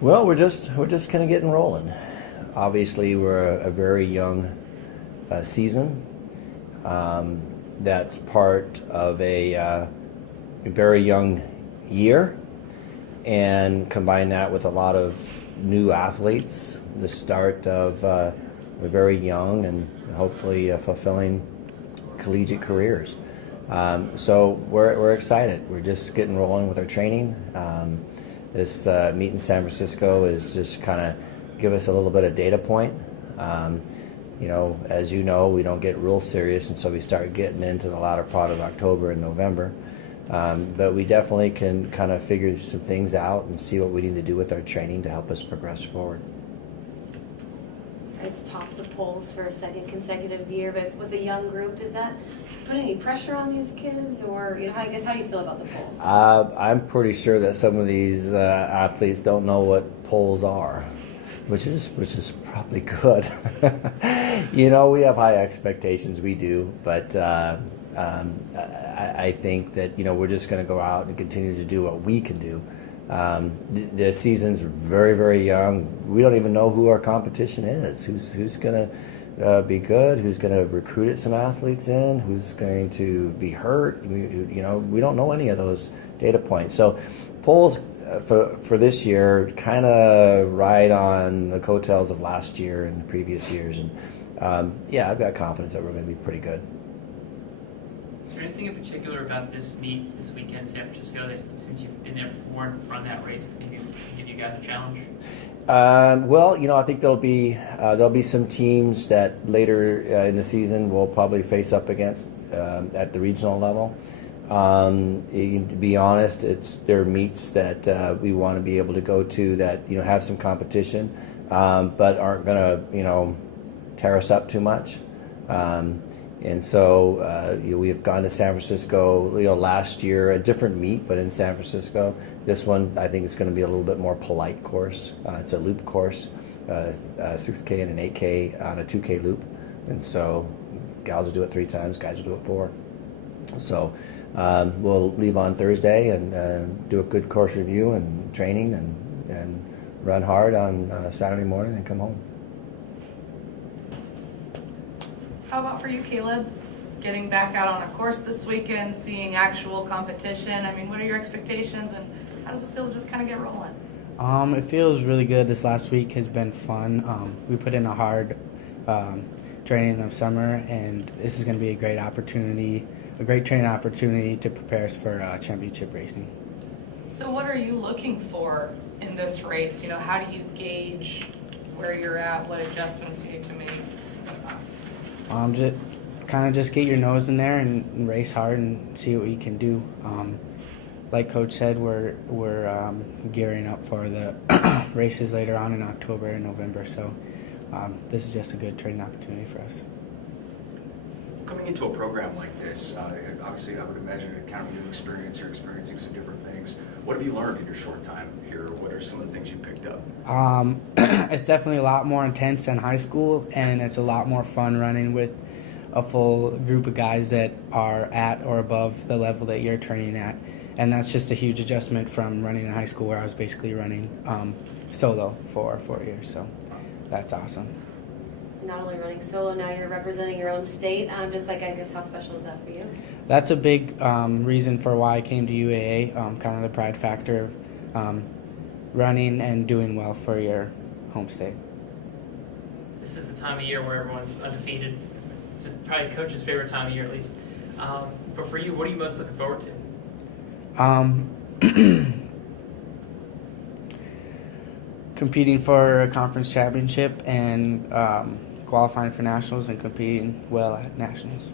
Well, we're just kind of getting rolling. Obviously, we're a very young season. That's part of a very young year, and combine that with a lot of new athletes. The start of very young and hopefully fulfilling collegiate careers. So we're excited. We're just getting rolling with our training. This meet in San Francisco is just kind of give us a little bit of data point. As you know, we don't get real serious until we start getting into the latter part of October and November. But we definitely can kind of figure some things out and see what we need to do with our training to help us progress forward. Guys topped the polls for a second consecutive year, but with a young group, does that put any pressure on these kids, or how do you feel about the polls? I'm pretty sure that some of these athletes don't know what polls are, which is probably good. We have high expectations, we do, but I think that we're just going to go out and continue to do what we can do. The season's very, very young. We don't even know who our competition is. Who's going to be good? Who's going to have recruited some athletes in? Who's going to be hurt? We don't know any of those data points. So polls for this year kind of ride on the coattails of last year and the previous years. And I've got confidence that we're going to be pretty good. Is there anything in particular about this meet this weekend in San Francisco that, since you've been there before and run that race, maybe give you guys a challenge? I think there'll be some teams that later in the season we'll probably face up against at the regional level. To be honest, there are meets that we want to be able to go to that have some competition, but aren't going to tear us up too much. And so we have gone to San Francisco, last year, a different meet, but in San Francisco. This one, I think it's going to be a little bit more polite course. It's a loop course, 6K and an 8K on a 2K loop. And so gals will do it 3 times, guys will do it 4. So we'll leave on Thursday and do a good course review and training and run hard on Saturday morning and come home. How about for you, Kaleb? Getting back out on a course this weekend, seeing actual competition. What are your expectations, and how does it feel to just kind of get rolling? It feels really good. This last week has been fun. We put in a hard training of summer, and this is going to be a great training opportunity to prepare us for championship racing. So what are you looking for in this race? How do you gauge where you're at, what adjustments you need to make? Just get your nose in there and race hard and see what you can do. Like Coach said, we're gearing up for the races later on in October and November. So this is just a good training opportunity for us. Coming into a program like this, obviously I would imagine it kind of a new experience. You're experiencing some different things. What have you learned in your short time here? What are some of the things you picked up? It's definitely a lot more intense than high school, and it's a lot more fun running with a full group of guys that are at or above the level that you're training at. And that's just a huge adjustment from running in high school, where I was basically running solo for 4 years. So that's awesome. Not only running solo, now you're representing your own state. How special is that for you? That's a big reason for why I came to UAA, kind of the pride factor of running and doing well for your home state. This is the time of year where everyone's undefeated. It's probably the coach's favorite time of year, at least. But for you, what are you most looking forward to? Competing for a conference championship and qualifying for nationals and competing well at nationals.